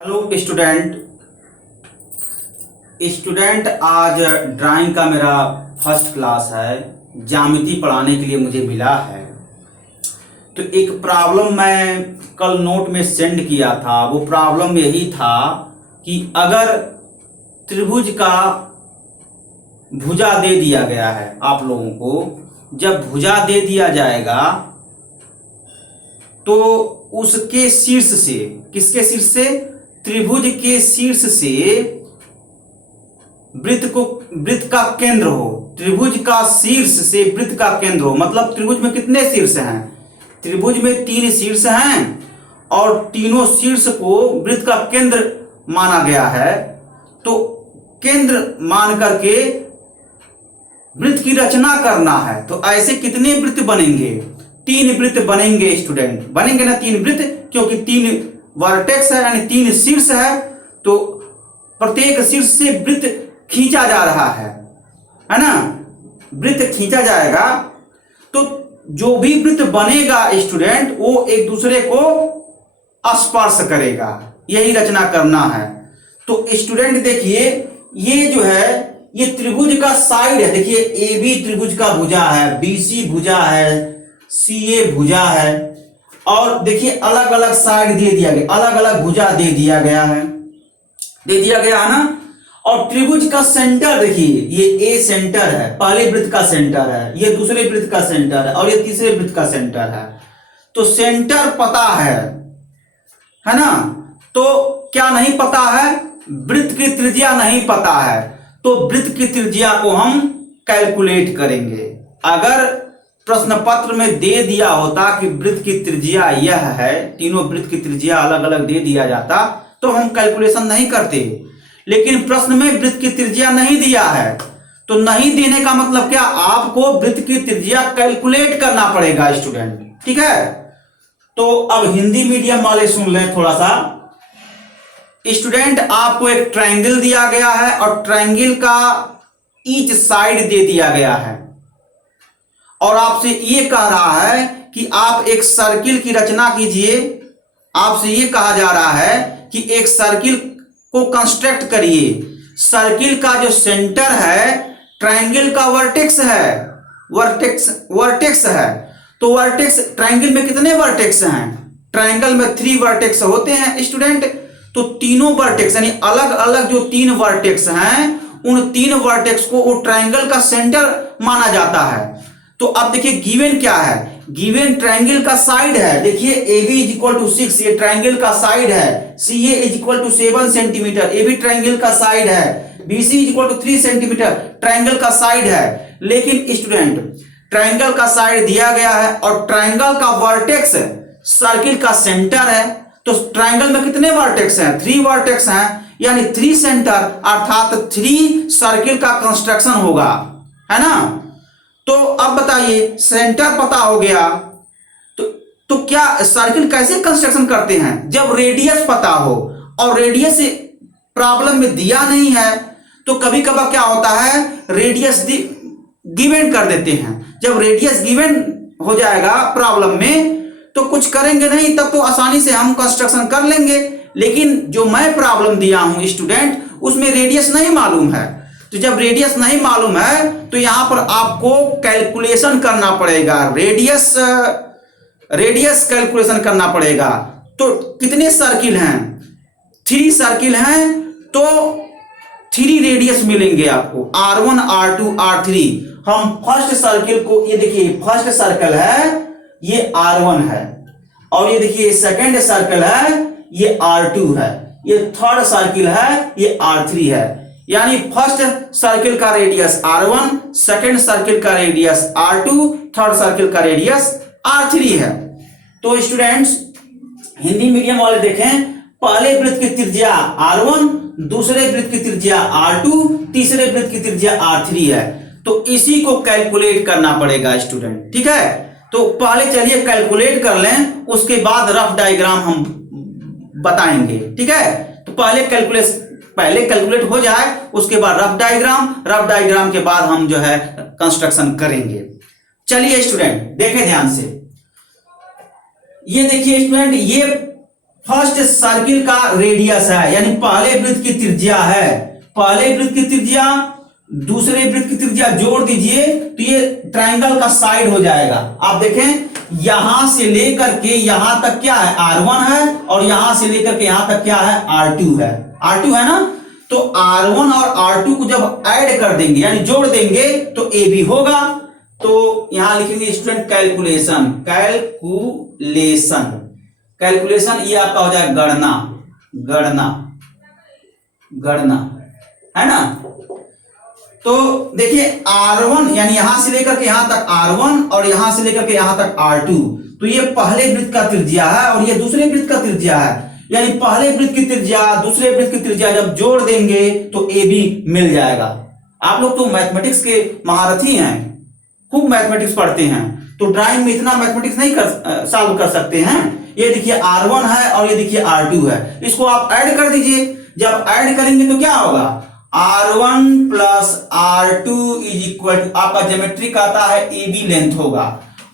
Hello student आज drawing का मेरा फर्स्ट क्लास है। ज्यामिति पढ़ाने के लिए मुझे मिला है। तो एक प्रॉब्लम मैं कल नोट में सेंड किया था। वो प्रॉब्लम यही था कि अगर त्रिभुज का भुजा दे दिया गया है आप लोगों को, जब भुजा दे दिया जाएगा तो उसके शीर्ष से, किसके शीर्ष से? त्रिभुज के शीर्ष से वृत्त का केंद्र हो। त्रिभुज का शीर्ष से वृत्त का केंद्र हो, मतलब त्रिभुज में कितने शीर्ष हैं? त्रिभुज में 3 शीर्ष हैं और तीनों शीर्ष को वृत्त का केंद्र माना गया है। तो केंद्र मान करके वृत्त की रचना करना है। तो ऐसे कितने वृत्त बनेंगे? 3 वृत्त बनेंगे स्टूडेंट, बनेंगे ना 3 वृत्त, क्योंकि 3 वर्टेक्स है यानी 3 शीर्ष है। तो प्रत्येक शीर्ष से वृत्त खींचा जा रहा है ना? वृत्त खींचा जाएगा तो जो भी वृत्त बनेगा स्टूडेंट, वो एक दूसरे को स्पर्श करेगा। यही रचना करना है। तो स्टूडेंट देखिए, ये जो है ये त्रिभुज का साइड है। देखिए ए बी त्रिभुज का भुजा है, बी सी भुजा है, सी ए भुजा है, और देखिए अलग अलग साइड दे दिया गया, अलग अलग भुजा दे दिया गया है, ना। और त्रिभुज का सेंटर देखिए, ये ए सेंटर है, पहले वृत्त का सेंटर है, ये दूसरे वृत्त का सेंटर है, और ये तीसरे वृत्त का सेंटर है। तो सेंटर पता है ना? तो क्या नहीं पता है? वृत्त की त्रिज्या नहीं पता है। तो वृत्त की त्रिज्या को हम कैलकुलेट करेंगे। अगर प्रश्न पत्र में दे दिया होता कि वृत्त की त्रिज्या यह है, तीनों वृत्त की त्रिज्या अलग अलग दे दिया जाता, तो हम कैलकुलेशन नहीं करते। लेकिन प्रश्न में वृत्त की त्रिज्या नहीं दिया है, तो नहीं देने का मतलब क्या? आपको वृत्त की त्रिज्या कैलकुलेट करना पड़ेगा स्टूडेंट, ठीक है? तो अब हिंदी मीडियम वाले सुन लें थोड़ा सा। स्टूडेंट, आपको एक ट्रायंगल दिया गया है और ट्रायंगल का ईच साइड दे दिया गया है, और आपसे ये कह रहा है कि आप एक सर्किल की रचना कीजिए। आपसे ये कहा जा रहा है कि एक सर्किल को कंस्ट्रक्ट करिए। सर्किल का जो सेंटर है ट्रायंगल का वर्टेक्स है, वर्टेक्स है। तो वर्टेक्स, ट्रायंगल में कितने वर्टेक्स हैं? ट्रायंगल में 3 वर्टेक्स होते हैं स्टूडेंट। तो तीनों वर्टेक्स यानी अलग अलग जो 3 वर्टेक्स हैं, उन 3 वर्टेक्स को वो ट्रायंगल का सेंटर माना जाता है। तो अब देखिए गिवन क्या है? गिवन ट्रायंगल का साइड है। देखिए A B is equal to 6, ये ट्रायंगल का साइड है। C A is equal to 7 centimetre, ये भी ट्रायंगल का साइड है। B C is equal to 3 centimetre, triangle का साइड है। लेकिन स्टूडेंट, ट्रायंगल का साइड दिया गया है और ट्रायंगल का वर्टेक्स सर्किल का सेंटर है। तो ट्रायंगल में कितने वर्टेक्स हैं? 3 वर्टेक्स हैं, यानी 3 सेंटर, अर्थात 3 सर्किल का कंस्ट्रक्शन होगा, है ना? तो अब बताइए, सेंटर पता हो गया तो क्या सर्किल कैसे कंस्ट्रक्शन करते हैं? जब रेडियस पता हो, और रेडियस प्रॉब्लम में दिया नहीं है तो कभी कभार क्या होता है, रेडियस गिवन कर देते हैं। जब रेडियस गिवन हो जाएगा प्रॉब्लम में तो कुछ करेंगे नहीं, तब तो आसानी से हम कंस्ट्रक्शन कर लेंगे। लेकिन जो मैं प्रॉब्लम दिया हूं स्टूडेंट, उसमें रेडियस नहीं मालूम है। तो जब रेडियस नहीं मालूम है तो यहां पर आपको कैलकुलेशन करना पड़ेगा, रेडियस कैलकुलेशन करना पड़ेगा। तो कितने सर्किल हैं? 3 सर्किल हैं, तो 3 रेडियस मिलेंगे आपको, R1 R2 R3। हम फर्स्ट सर्किल को, ये देखिए फर्स्ट सर्कल है, ये R1 है, और ये देखिए सेकंड सर्कल है, ये R2 है, ये थर्ड सर्किल है, ये R3 है। यानी फर्स्ट सर्किल का रेडियस R1, सेकंड सर्किल का रेडियस R2, थर्ड सर्किल का रेडियस R3 है। तो स्टूडेंट्स, हिंदी मीडियम वाले देखें, पहले वृत्त की त्रिज्या R1, दूसरे वृत्त की त्रिज्या R2, तीसरे वृत्त की त्रिज्या R3 है। तो इसी को कैलकुलेट करना पड़ेगा स्टूडेंट, ठीक है? तो पहले चलिए कैलकुलेट कर लें, उसके बाद रफ डायग्राम हम बताएंगे, ठीक है? तो पहले कैलकुलेट हो जाए, उसके बाद रफ डायग्राम के बाद हम जो है कंस्ट्रक्शन करेंगे। चलिए स्टूडेंट देखें ध्यान से। ये देखिए स्टूडेंट, ये फर्स्ट सर्किल का रेडियस है, यानी पहले वृत्त की त्रिज्या है, पहले वृत्त की त्रिज्या दूसरे वृत्त की त्रिज्या जोड़ दीजिए तो ये ट्रायंगल का साइड हो जाएगा। आप देखें यहां से लेकर के यहां तक क्या है, R1 है, और यहां से लेकर के यहां तक क्या है, R2 है, R2 है ना। तो R1 और R2 को जब ऐड कर देंगे यानी जोड़ देंगे तो AB होगा। तो यहां लिखेंगे स्टूडेंट कैलकुलेशन, कैलकुलेशन, कैलकुलेशन, ये आपका हो जाएगा गणना, गणना, गणना, है ना। तो देखिए R1 यानी यहां से लेकर के यहां तक R1 और यहां से लेकर के यहां तक R2, तो ये पहले वृत्त का त्रिज्या है और ये दूसरे वृत्त का त्रिज्या है, यानी पहले वृत्त की त्रिज्या दूसरे वृत्त की त्रिज्या जब जोड़ देंगे तो AB मिल जाएगा। आप लोग तो मैथमेटिक्स के महारथी हैं, खूब मैथमेटिक्स पढ़ते हैं, तो ड्राइंग में इतना मैथमेटिक्स नहीं सॉल्व कर सकते हैं। ये देखिए R1 है और ये देखिए R2 है, इसको आप ऐड कर दीजिए। जब ऐड करेंगे तो क्या होगा, R1 plus R2 is equal to, आपका ज्योमेट्रिक आता है AB लेंथ होगा,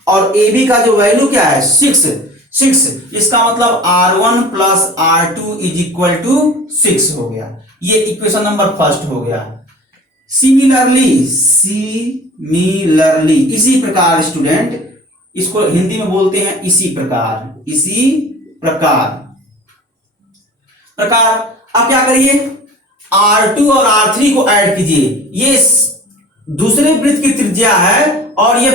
और AB का जो वैल्यू क्या है 6, इसका मतलब R1 plus R2 is equal to 6 हो गया। ये इक्वेशन नंबर फर्स्ट हो गया। सिमिलरली, सिमिलरली, इसी प्रकार स्टूडेंट, इसको हिंदी में बोलते हैं इसी प्रकार, इसी प्रकार, प्रकार। आप क्या करिए, R2 और R3 को ऐड कीजिए, ये दूसरे वृत्त की त्रिज्या है और ये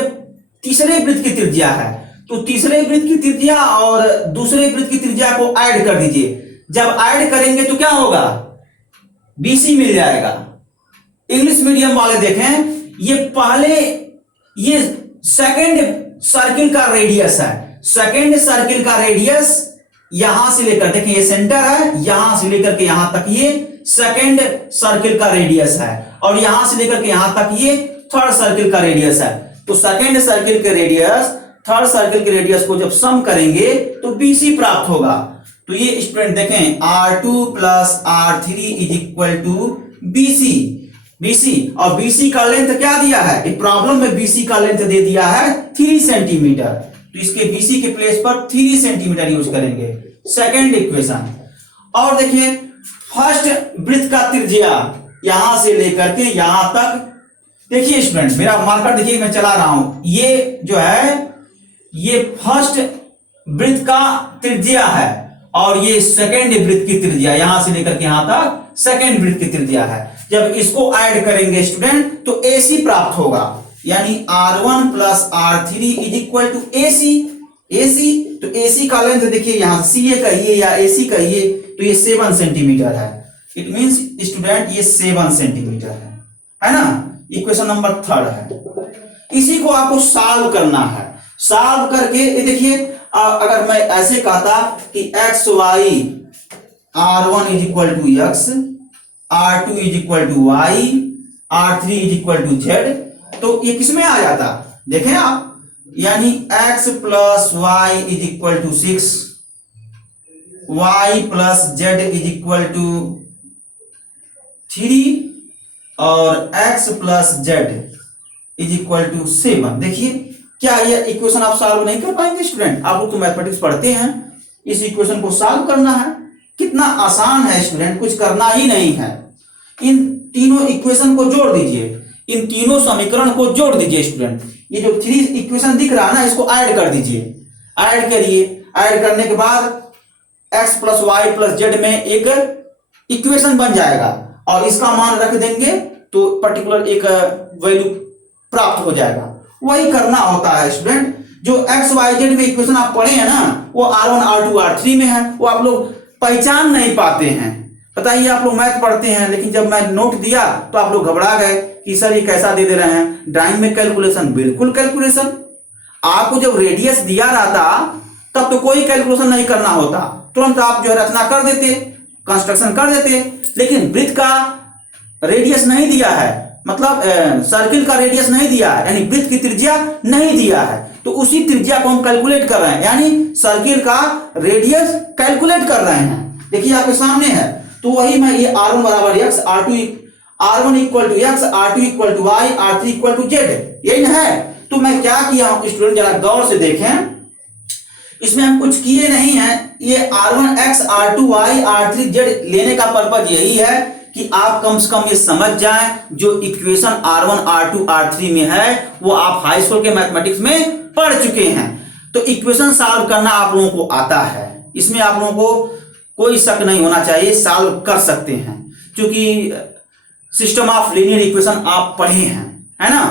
तीसरे वृत्त की त्रिज्या है, तो तीसरे वृत्त की त्रिज्या और दूसरे वृत्त की त्रिज्या को ऐड कर दीजिए। जब ऐड करेंगे तो क्या होगा, BC मिल जाएगा। इंग्लिश मीडियम वाले देखें, ये पहले, ये सेकंड सर्किल का रेडियस है, सेकंड सर्किल का रेडियस यहां से लेकर, देखिए ये सेंटर है, यहां से लेकर के यहां तक ये सेकंड सर्किल का रेडियस है, और यहां से लेकर के यहां तक ये थर्ड सर्किल का रेडियस है। तो सेकंड सर्किल के रेडियस थर्ड सर्किल के रेडियस को जब सम करेंगे तो BC प्राप्त होगा। तो ये स्टूडेंट देखें R2 plus R3 is equal to BC, BC, और BC का लेंथ क्या दिया है, एक प्रॉब्लम में BC का लेंथ दे दिया है 3 सेंटीमीटर, तो इसके BC के प्लेस पर 3 सेंटीमीटर यूज करेंगे। सेकंड इक्वेशन, और देखिए फर्स्ट वृत्त का त्रिज्या यहां से लेकर के यहां तक, देखिए स्टूडेंट मेरा मार्कर देखिए मैं चला रहा हूं, ये जो है ये फर्स्ट वृत्त का त्रिज्या है और ये सेकंड वृत्त की त्रिज्या, यहां से लेकर के यहां तक सेकंड वृत्त की त्रिज्या है। जब इसको ऐड करेंगे स्टूडेंट तो AC प्राप्त होगा, यानी R1 plus R3 is equal to AC, AC, तो AC का लेंथ देखिए यहां CA कहिए या AC कहिए, तो ये 7 सेंटीमीटर है। इट मींस स्टूडेंट ये 7 सेंटीमीटर है ना। इक्वेशन नंबर थर्ड है, इसी को आपको सॉल्व करना है। सॉल्व करके ये देखिए, अगर मैं ऐसे कहता कि x y R1 is equal to x, R2 is equal to y, R3 is equal to z, तो ये किसमें आ जाता, देखें आप, यानी x plus y is equal to 6, y plus z is equal to 3 और x plus z is equal to 7। देखिए क्या ये इक्वेशन आप सॉल्व नहीं कर पाएंगे स्टूडेंट, आप लोग तो मैथमेटिक्स पढ़ते हैं, इस इक्वेशन को सॉल्व करना है, कितना आसान है स्टूडेंट, कुछ करना ही नहीं है। इन तीनों इक्वेशन को जोड़ दीजिए, इन तीनों समीकरण को जोड़ दीजिए स्टूडेंट। ये जो 3 इक्वेशन दिख रहा है ना, इसको ऐड कर दीजिए, ऐड करिए, ऐड करने के बाद x plus y plus z में एक इक्वेशन बन जाएगा और इसका मान रख देंगे तो पर्टिकुलर एक वैल्यू प्राप्त हो जाएगा। वही करना होता है स्टूडेंट, जो एक्स वाई जेड में इक्वेशन आप पढ़े हैं ना, वो R1 R2 R3 में है, वो आप लोग पहचान नहीं पाते हैं। बताइए आप लोग मैथ पढ़ते हैं, लेकिन जब मैं नोट दिया तो आप लोग घबरा गए कि सर ये कैसा दे रहे हैं, ड्राइंग में कैलकुलेशन, बिल्कुल कैलकुलेशन। आपको जब रेडियस दिया रहता तब तो कोई कैलकुलेशन नहीं करना होता, तुरंत आप जो है रचना कर देते, कंस्ट्रक्शन कर देते, लेकिन वृत्त का रेडियस नहीं दिया है, मतलब सर्किल का रेडियस नहीं दिया है, यानी वृत्त की त्रिज्या नहीं दिया है, तो उसी त्रिज्या को हम कैलकुलेट कर रहे हैं, यानी सर्किल का रेडियस कैलकुलेट कर रहे हैं। देखिए आपके सामने है, तो वही मैं ये R1 बराबर x, R1 equal to x, R2 equal to y, R3 equal to z, यही है। तो मैं क्या किया हूं स्टूडेंट, जरा गौर से देखें, इसमें हम कुछ किए नहीं है। ये R1X, R2Y, R3Z लेने का पर्पज यही है कि आप कम से कम ये समझ जाएं जो इक्वेशन R1, R2, R3 में है वो आप हाई स्कूल के मैथमेटिक्स में पढ़ चुके हैं। तो इक्वेशन सॉल्व करना आप लोगों को आता है, इसमें आप लोगों को कोई शक नहीं होना चाहिए, सॉल्व कर सकते हैं, क्योंकि सिस्टम ऑफ लीनियर इक्वेशन आप पढ़े हैं, है ना।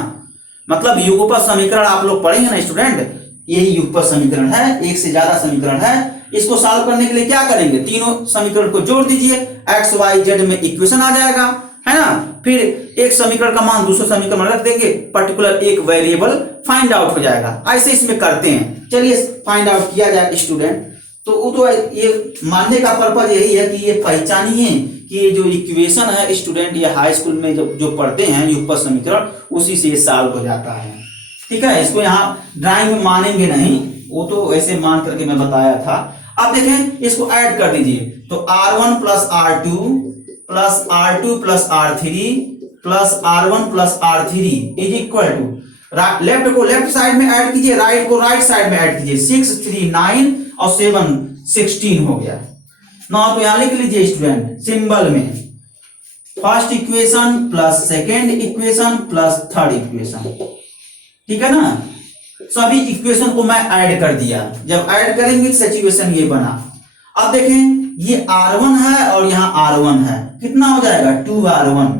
मतलब युगपत समीकरण आप लोग पढ़े हैं ना स्टूडेंट, यही युगपत समीकरण है, एक से ज्यादा समीकरण है। इसको सॉल्व करने के लिए क्या करेंगे, तीनों समीकरण को जोड़ दीजिए, एक्स वाई जेड में इक्वेशन आ जाएगा, है ना। फिर एक समीकरण का मान दूसरे समीकरण में रख देंगे, पर्टिकुलर एक वेरिएबल फाइंड आउट हो जाएगा। ऐसे इसमें करते हैं। चलिए फाइंड आउट किया जाए स्टूडेंट। तो ये मानने का पर्पज यही है कि ये पहचानिए कि ये जो इक्वेशन है स्टूडेंट, ये हाई स्कूल में जो पढ़ते हैं युगपत समीकरण, उसी से ये सॉल्व हो जाता है। ठीक है, इसको यहाँ ड्राइंग में मानेंगे नहीं, वो तो ऐसे मान करके मैं बताया था। अब देखें, इसको ऐड कर दीजिए, तो R1 plus R2 plus R2 plus R3 plus R1 plus R3 is equal to, left को लेफ्ट साइड में ऐड कीजिए, राइट को राइट साइड में ऐड कीजिए, 6 3 9 और 7 16 हो गया ना। तो यहां लिख लीजिए स्टूडेंट सिंबल में, first equation plus second equation plus third equation, ठीक है ना। सभी इक्वेशन को मैं ऐड कर दिया, जब ऐड करेंगे सिचुएशन ये बना। अब देखें, ये R1 है और यहाँ R1 है, कितना हो जाएगा 2R1,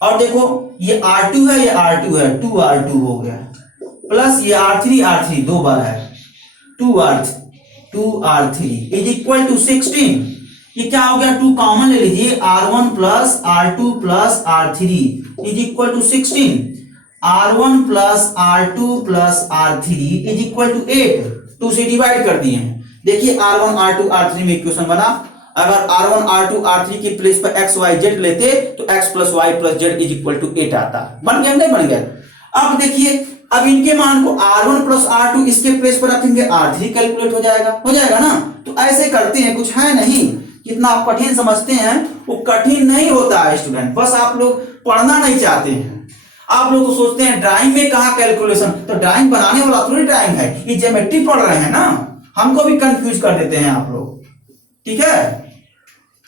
और देखो ये R2 है, ये R2 है, 2R2 हो गया, प्लस ये R3 दो बार है, 2R3 इज इक्वल टू 16। ये क्या हो गया, 2 कॉमन ले लीजिए, R1 plus R2 plus R3 is equal to 16। R1 plus R2 plus R3 is equal to 8, 2 से डिवाइड कर दिए हैं। देखिए R1 R2 R3 में इक्वेशन बना। अगर R1 R2 R3 की प्लेस पर x y z लेते तो x plus y plus z is equal to 8 आता। बन गया नहीं बन गया। अब देखिए, अब इनके मान को R1 प्लस R2 इसके प्लेस पर रखेंगे, R3 कैलकुलेट हो जाएगा ना। तो ऐसे करते हैं, कुछ है नहीं, कितना आप कठिन समझते हैं वो कठिन नहीं होता है स्टूडेंट, बस आप लोग पढ़ना नहीं चाहते हैं। आप लोग तो सोचते हैं ड्राइंग में कहा कैलकुलेशन, तो ड्राइंग बनाने वाला थोड़ी ड्राइंग है, ये ज्योमेट्री पढ़ रहे हैं ना, हमको भी कंफ्यूज कर देते हैं आप लोग, ठीक है।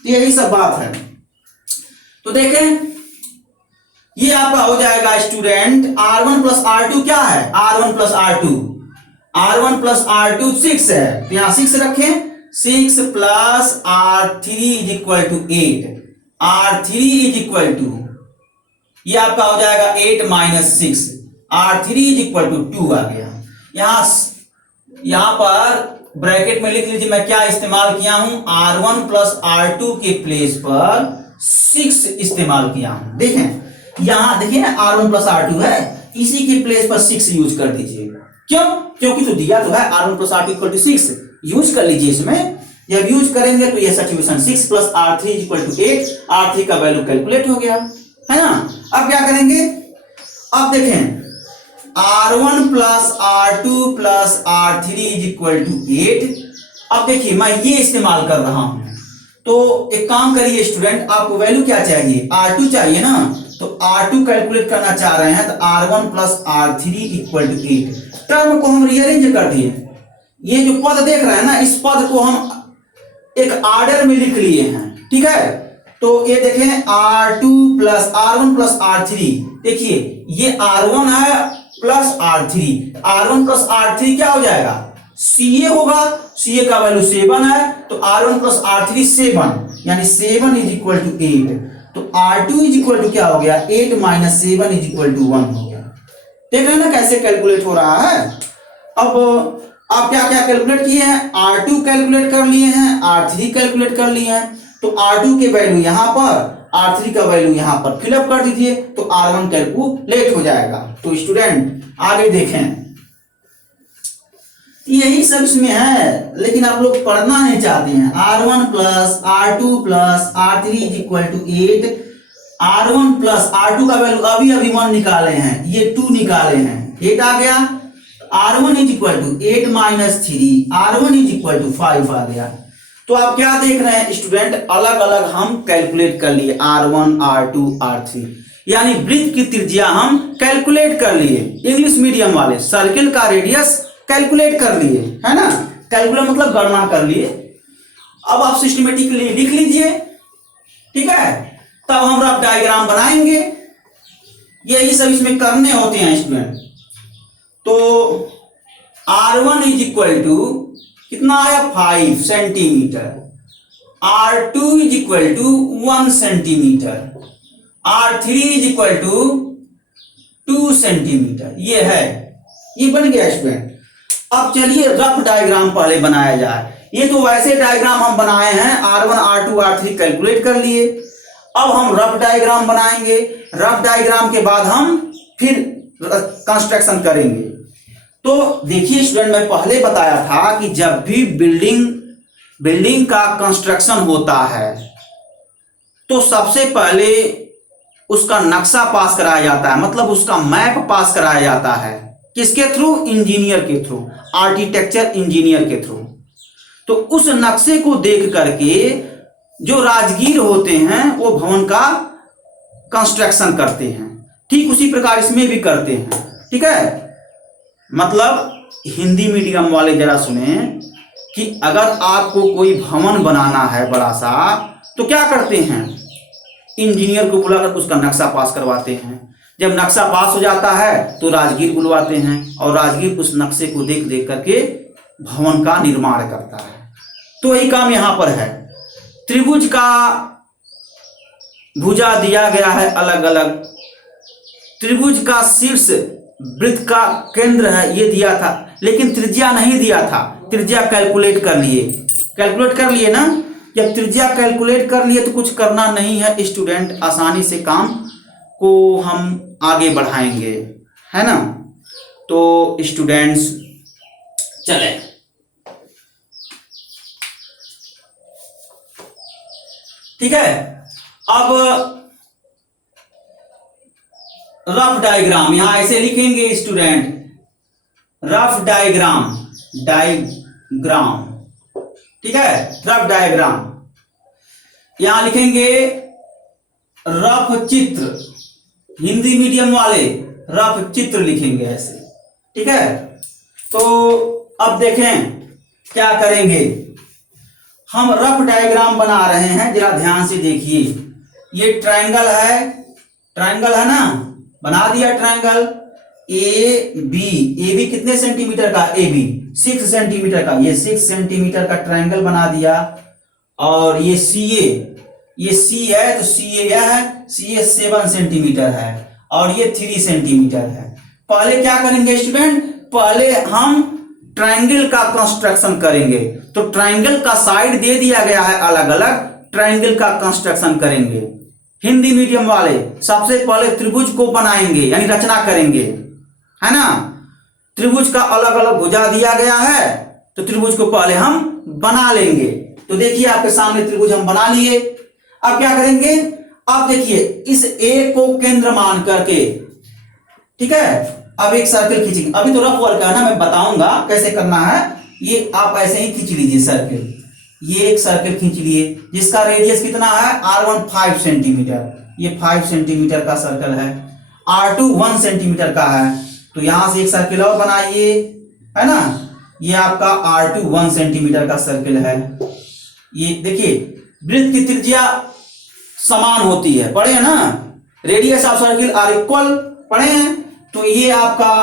तो यही सब बात है। तो देखें, ये आपका हो जाएगा स्टूडेंट R1 प्लस R2 क्या है, R1 प्लस R2 6 है, तो यहां 6 रखें, 6 plus R3 is equal to 8, R3 is equal to, ये आपका हो जाएगा 8 minus 6, R3 is equal to 2 आ गया। यहां पर ब्रैकेट में लिख लीजिए मैं क्या इस्तेमाल किया हूं, R1 प्लस R2 के प्लेस पर 6 इस्तेमाल किया हूं। देखें यहां देखिए ना, R1 प्लस R2 है, इसी के प्लेस पर 6 यूज कर दीजिए। क्यों, क्योंकि तो दिया तो है R1 plus R2 equal to 6, use कर लीजिए इसमें। जब यूज करेंगे तो यह situation 6 plus R3 equal to 8, R3 का वैल्यू कैलकुलेट हो गया, है ना। अब क्या करेंगे, अब देखें R1 plus R2 plus R3 is equal to 8। अब देखिए मैं ये इस्तेमाल कर रहा हूं, तो एक काम करिए स्टूडेंट, आपको वैल्यू क्या चाहिए, R2 चाहिए ना, तो R2 कैलकुलेट करना चाह रहे हैं, तो R1 plus R3 equal to 8। Term को हम रीअरेंज कर दिए, ये जो पद देख रहे हैं ना, इस पद को हम एक ऑर्डर में लिख लिए हैं, ठीक है। तो ये देखें R1 प्लस R3, देखिए ये R1 है प्लस R1 प्लस R3 क्या हो जाएगा, CA होगा, CA का वैल्यू 7 है, तो R1 प्लस R3 7, यानी 7 इज इक्वल टू 8, तो R2 इज इक्वल टू क्या हो गया, 8 माइनस 7 इज इक्वल टू 1 हो गया। देख रहे हैं ना कैसे कैलकुलेट हो रहा है। अब आप क्या क्या कैलकुलेट किए हैं, R2 कैलकुलेट कर लिए हैं, R3 कैलकुलेट कर लिए हैं, तो R2 के वैल्यू यहां पर, R3 का वैल्यू यहां पर फिलअप कर दीजिए, तो R1 कैलकुलेट हो जाएगा। तो स्टूडेंट आगे देखें, यही सब इसमें है, लेकिन आप लोग पढ़ना नहीं चाहते हैं। R1 plus R2 plus R3 is equal to 8, R1 plus R2 का वैल्यू अभी 1 निकाले हैं, ये 2 निकाले हैं, 8 आ गया, R1 is equal to 8 minus 3, R1 is equal to 5 आ गया। तो आप क्या देख रहे हैं स्टूडेंट, अलग अलग हम कैलकुलेट कर लिए, R1 R2 R3, यानी वृत्त की त्रिज्या हम कैलकुलेट कर लिए। इंग्लिश मीडियम वाले सर्किल का रेडियस कैलकुलेट कर लिए, है ना, कैलकुलेट मतलब गणना कर लिए। अब आप सिस्टमेटिकली लिख लीजिए, ठीक है। तब हम रफ डायग्राम बनाएंगे, यही सब इसमें करने होते हैं स्टूडेंट। तो R1 इज इक्वल टू कितना आया 5 centimetre, R2 is equal to 1 centimetre, R3 is equal to 2 centimetre. ये है, ये बन गया स्टूडेंट। अब चलिए रफ डायग्राम पहले बनाया जाए। ये तो वैसे डायग्राम हम बनाए हैं, R1 R2 R3 कैलकुलेट कर लिए। अब हम रफ डायग्राम बनाएंगे, रफ डायग्राम के बाद हम फिर कंस्ट्रक्शन करेंगे। तो देखिए स्टूडेंट, मैं पहले बताया था कि जब भी बिल्डिंग का कंस्ट्रक्शन होता है तो सबसे पहले उसका नक्शा पास कराया जाता है, मतलब उसका मैप पास कराया जाता है। किसके थ्रू? इंजीनियर के थ्रू, आर्किटेक्चर इंजीनियर के थ्रू। तो उस नक्शे को देख करके जो राजगीर होते हैं वो भवन का कंस्ट्रक्शन करते हैं। ठीक उसी प्रकार इसमें भी करते हैं, ठीक है। मतलब हिंदी मीडियम वाले जरा सुने कि अगर आपको कोई भवन बनाना है बड़ा सा, तो क्या करते हैं? इंजीनियर को बुलाकर उसका नक्शा पास करवाते हैं। जब नक्शा पास हो जाता है तो राजगीर बुलवाते हैं और राजगीर उस नक्शे को देख देख करके भवन का निर्माण करता है। तो यही काम यहां पर है। त्रिभुज का भुजा दिया गया है अलग अलग, त्रिभुज का शीर्ष वृत्त का केंद्र है ये दिया था, लेकिन त्रिज्या नहीं दिया था। त्रिज्या कैलकुलेट कर लिए ना। जब त्रिज्या कैलकुलेट कर लिए तो कुछ करना नहीं है स्टूडेंट, आसानी से काम को हम आगे बढ़ाएंगे, है ना। तो स्टूडेंट्स चले, ठीक है। अब रफ डायग्राम यहां ऐसे लिखेंगे स्टूडेंट, रफ डायग्राम, ठीक है। रफ डायग्राम यहां लिखेंगे रफ चित्र, हिंदी मीडियम वाले रफ चित्र लिखेंगे ऐसे, ठीक है। तो अब देखें क्या करेंगे। हम रफ डायग्राम बना रहे हैं, जरा ध्यान से देखिए। ये ट्रायंगल है ना, बना दिया ट्रायंगल ए बी कितने सेंटीमीटर का? ए बी 6 सेंटीमीटर का, ये 6 सेंटीमीटर का ट्रायंगल बना दिया। और ये सी है तो सी ए 7 सेंटीमीटर है और ये 3 सेंटीमीटर है। पहले क्या करेंगे स्टूडेंट? पहले हम ट्रायंगल का कंस्ट्रक्शन करेंगे। तो ट्रायंगल का साइड दे दिया गया है अलग अलग, ट्रायंगल का कंस्ट्रक्शन करेंगे। हिंदी मीडियम वाले सबसे पहले त्रिभुज को बनाएंगे, यानी रचना करेंगे, है ना। त्रिभुज का अलग अलग भुजा दिया गया है तो त्रिभुज को पहले हम बना लेंगे। तो देखिए आपके सामने त्रिभुज हम बना लिए। अब क्या करेंगे? अब देखिए इस ए को केंद्र मान करके, ठीक है, अब एक सर्कल खींचेंगे। अभी तो रफ वर्क है ना, मैं बताऊंगा कैसे करना है। ये आप ऐसे ही खींच लीजिए सर्कल, ये एक सर्कल खींच लिए जिसका रेडियस कितना है? R1 5 सेंटीमीटर, ये 5 सेंटीमीटर का सर्कल है। R2 1 सेंटीमीटर का है, तो यहां से एक सर्कल और बनाइए, है ना। ये आपका R2 1 सेंटीमीटर का सर्कल है। ये देखिए वृत्त की त्रिज्या समान होती है, पढ़े हैं ना। Radius of circle R equal, पढ़े हैं। तो ये आपका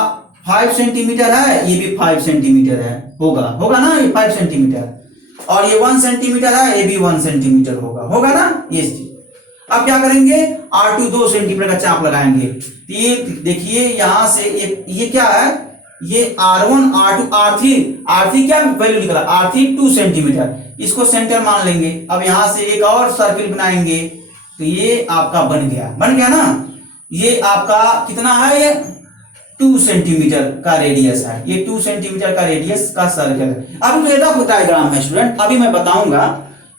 5 सेंटीमीटर है, ये भी 5 सेंटीमीटर है, होगा ना, ये 5 सेंटीमीटर। और ये 1 सेंटीमीटर है, ये भी 1 सेंटीमीटर होगा ना ये चीज। अब क्या करेंगे? R2 2 सेंटीमीटर का चाप लगाएंगे। तो ये देखिए यहां से ये क्या है? ये R1 R2 R3 क्या वैल्यू निकला? R3 2 सेंटीमीटर, इसको सेंटर मान लेंगे। अब यहां से एक और सर्किल बनाएंगे तो ये आपका बन गया ना। ये आपका कितना है? ये 2 सेंटीमीटर का रेडियस है, ये 2 सेंटीमीटर का रेडियस का सर्कल है। अभी तो ये रफ डायग्राम है स्टूडेंट, अभी मैं बताऊंगा।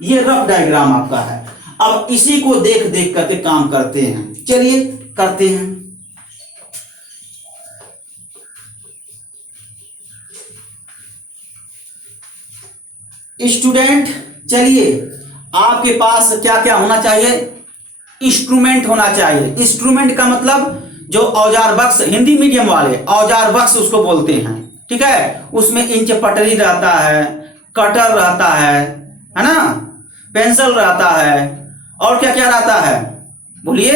ये रफ डायग्राम आपका है। अब इसी को देख देख करके काम करते हैं, चलिए करते हैं। स्टूडेंट चलिए, आपके पास क्या क्या होना चाहिए? इंस्ट्रूमेंट होना चाहिए। इंस्ट्रूमेंट का मतलब जो औजार बक्स, हिंदी मीडियम वाले औजार बक्स उसको बोलते हैं, ठीक है। उसमें इंच पटरी रहता है, कटर रहता है ना, पेंसिल रहता है, और क्या क्या रहता है बोलिए,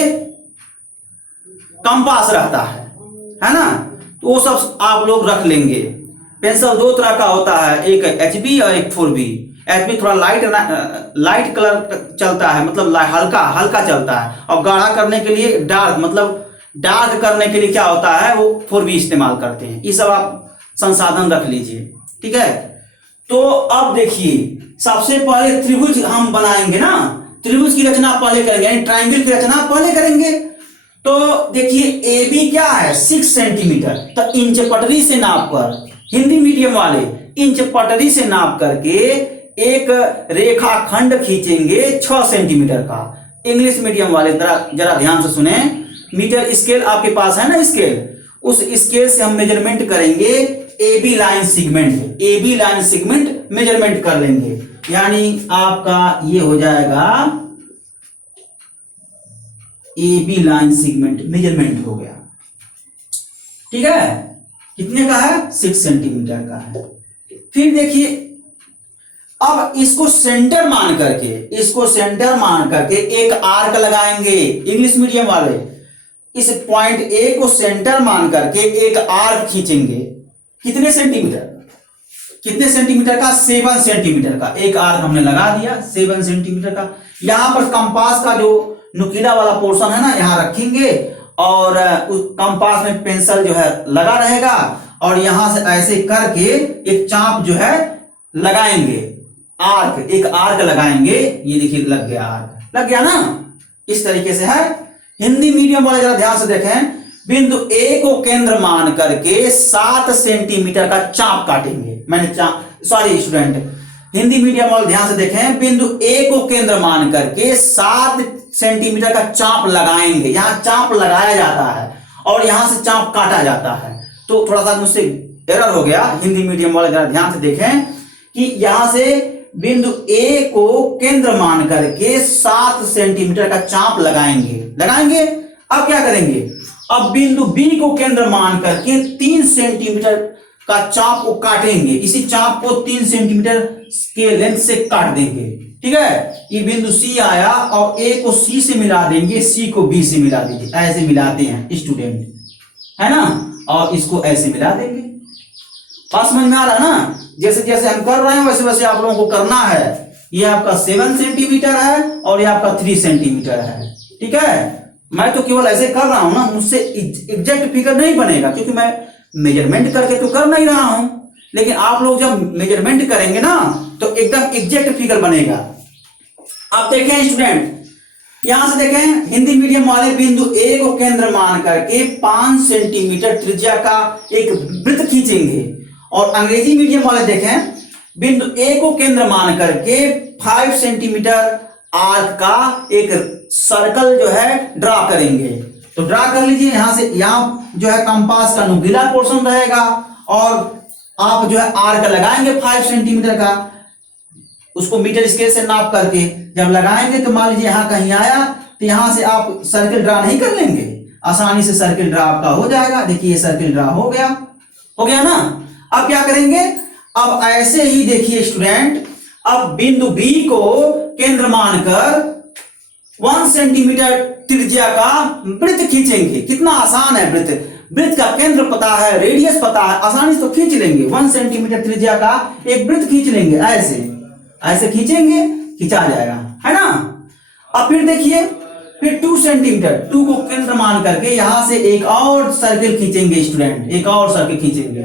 कंपास रहता है ना। तो वो सब आप लोग रख लेंगे। पेंसिल दो तरह का होता है, एक HB और एक 4B। HB थोड़ा लाइट कलर चलता है, मतलब हल्का हल्का चलता है, और गाढ़ा करने के लिए डार्क, मतलब डार्क करने के लिए क्या होता है वो 4B इस्तेमाल करते हैं। ये सब आप संसाधन रख लीजिए, ठीक है। तो अब देखिए, सबसे पहले त्रिभुज हम बनाएंगे ना, त्रिभुज की रचना पहले करेंगे, यानी ट्राइंगल की रचना पहले करेंगे। तो देखिए AB क्या है 6 सेंटीमीटर, तो इंच पटरी से नाप कर, हिंदी मीडियम वाले इंच पटरी से नाप करके एक रेखाखंड खींचेंगे 6 सेंटीमीटर का। इंग्लिश मीडियम वाले जरा ध्यान से सुने, मीटर स्केल आपके पास है ना, स्केल, उस स्केल से हम मेजरमेंट करेंगे AB line segment, AB line segment measurement कर लेंगे, यानी आपका ये हो जाएगा AB लाइन सेगमेंट मेजरमेंट हो गया, ठीक है। कितने का है 6 सेंटीमीटर का है। फिर देखिए, अब इसको सेंटर मान करके, इसको सेंटर मान करके एक आर्क लगाएंगे। इंग्लिश मीडियम वाले इस पॉइंट A को सेंटर मान करके एक आर्क खींचेंगे। कितने सेंटीमीटर, कितने सेंटीमीटर का 7 सेंटीमीटर का एक आर्क हमने लगा दिया, 7 सेंटीमीटर का। यहां पर कंपास का जो नुकीला वाला पोर्शन है ना, यहां रखेंगे, और उस कंपास में पेंसिल जो है लगा रहेगा, और यहां से ऐसे करके एक चाप जो है लगाएंगे, आर्क, एक आर्क लगाएंगे। ये देखिए लग गया, आर्क लग गया ना, इस तरीके से है। हिंदी मीडियम वाले जरा ध्यान से देखें, बिंदु A को केंद्र मान करके 7 सेंटीमीटर का चाप काटेंगे। मैंने सॉरी स्टूडेंट, हिंदी मीडियम वाले ध्यान से देखें, बिंदु A को केंद्र मान करके 7 सेंटीमीटर का चाप लगाएंगे। यहां चाप लगाया जाता है और यहां से चाप काटा जाता है। तो थोड़ा सा मुझसे एरर हो गया, हिंदी मीडियम वाले जरा ध्यान से देखें कि यहां से बिंदु A को केंद्र मान करके 7 सेंटीमीटर का चाप लगाएंगे। अब क्या करेंगे, अब बिंदु B को केंद्र मान करके 3 सेंटीमीटर का चाप को काटेंगे। इसी चाप को 3 सेंटीमीटर के लेंथ से काट देंगे, ठीक है। ये बिंदु C आया, और A को C से मिला देंगे, C को B से मिला देंगे। ऐसे मिलाते हैं स्टूडेंट, है ना, और इसको ऐसे मिला देंगे। बात समझ में आ रहा है ना, जैसे जैसे हम कर रहे हैं वैसे वैसे आप लोगों को करना है। ये आपका 7 सेंटीमीटर है और ये आपका 3 सेंटीमीटर है, ठीक है। मैं तो केवल ऐसे कर रहा हूं ना, मुझसे एग्जैक्ट फिगर नहीं बनेगा, क्योंकि मैं मेजरमेंट करके तो कर नहीं रहा हूं। लेकिन आप लोग जब मेजरमेंट करेंगे ना, तो एकदम एग्जैक्ट फिगर बनेगा। आप देखें स्टूडेंट, यहां से देखें, हिंदी मीडियम वाले बिंदु A को केंद्र मान करके 5 सेंटीमीटर त्रिज्या का एक वृत्त खींचेंगे, और अंग्रेजी मीडियम वाले देखें, बिंदु A को केंद्र मान करके 5 सेंटीमीटर आर्क का एक सर्कल जो है ड्रा करेंगे। तो ड्रा कर लीजिए, यहां से यहां जो है कंपास का नुकीला पोर्शन रहेगा, और आप जो है आर्क लगाएंगे 5 सेंटीमीटर का, उसको मीटर स्केल से नाप करके जब लगाएंगे तो मान लीजिए यहां कहीं आया, तो यहां से आप सर्किल ड्रा नहीं कर लेंगे, आसानी से सर्किल ड्रा आपका हो जाएगा। देखिए ये सर्किल ड्रा हो गया ना। अब क्या करेंगे, अब ऐसे ही देखिए स्टूडेंट, अब बिंदु B को केंद्र मानकर 1 सेंटीमीटर त्रिज्या का वृत्त खींचेंगे। कितना आसान है, वृत्त का केंद्र पता है, रेडियस पता है, आसानी से तो खींच लेंगे। 1 सेंटीमीटर त्रिज्या का एक वृत्त खींच लेंगे, ऐसे खींचेंगे, खींचा जाएगा, है ना। अब फिर देखिए, फिर 2 सेंटीमीटर, 2 को केंद्र मान करके यहां से एक और सर्किल खींचेंगे स्टूडेंट, एक और सर्किल खींचेंगे।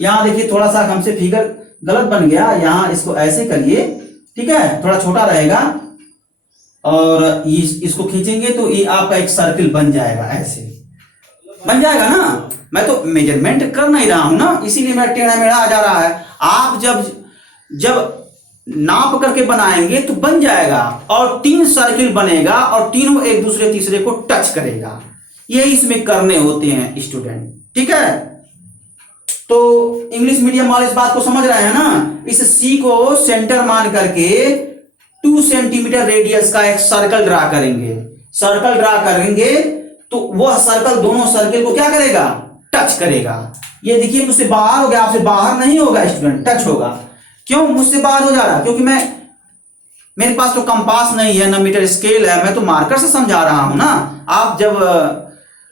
यहां देखिए थोड़ा सा हमसे फिगर गलत बन गया, यहां इसको ऐसे करिए, ठीक है, थोड़ा छोटा रहेगा, और इसको खींचेंगे तो ये आपका एक सर्किल बन जाएगा, ऐसे बन जाएगा ना। मैं तो मेजरमेंट कर नहीं रहा हूं ना, इसीलिए मेरा टेढ़ा मेढ़ा आ जा रहा है। आप जब नाप करके बनाएंगे तो बन जाएगा, और 3 सर्किल बनेगा, और तीनों एक दूसरे तीसरे को टच करेगा। ये इसमें करने होते हैं स्टूडेंट, ठीक है। तो इंग्लिश मीडियम वाले इस बात को समझ रहे हैं ना। इस C को सेंटर मान करके 2 सेंटीमीटर रेडियस का एक सर्कल ड्रा करेंगे, तो वह सर्कल दोनों सर्किल को क्या करेगा, टच करेगा। ये देखिए मुझसे बाहर हो गया, आपसे बाहर नहीं होगा स्टूडेंट, टच होगा। क्यों मुझसे बाहर हो जा रहा है? क्योंकि मेरे पास तो कंपास नहीं है, ना मीटर स्केल है, मैं तो मार्कर से समझा रहा हूं ना। आप जब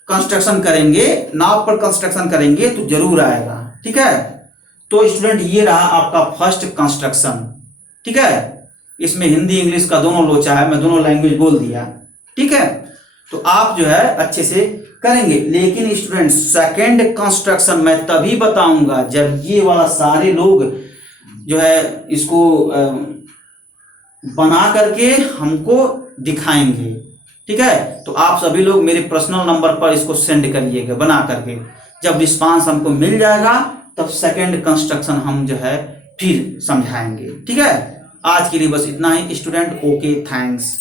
कंस्ट्रक्शन करेंगे, नाव पर कंस्ट्रक्शन करेंगे तो जरूर आएगा। ठीक है, तो स्टूडेंट ये रहा आपका फर्स्ट कंस्ट्रक्शन। ठीक है, इसमें हिंदी इंग्लिश का दोनों लोचा है, मैं दोनों लैंग्वेज बोल दिया। ठीक है, तो आप जो है अच्छे से करेंगे। लेकिन स्टूडेंट सेकंड कंस्ट्रक्शन मैं तभी बताऊंगा जब ये वाला सारे लोग जो है इसको बना करके हमको दिखाएंगे। ठीक है, तो आप सभी लोग मेरे पर्सनल नंबर पर इसको सेंड करिएगा बना करके। जब रिस्पांस हमको मिल जाएगा तब सेकंड कंस्ट्रक्शन हम जो है फिर समझाएंगे। ठीक है, आज के लिए बस इतना ही स्टूडेंट। Okay, thanks.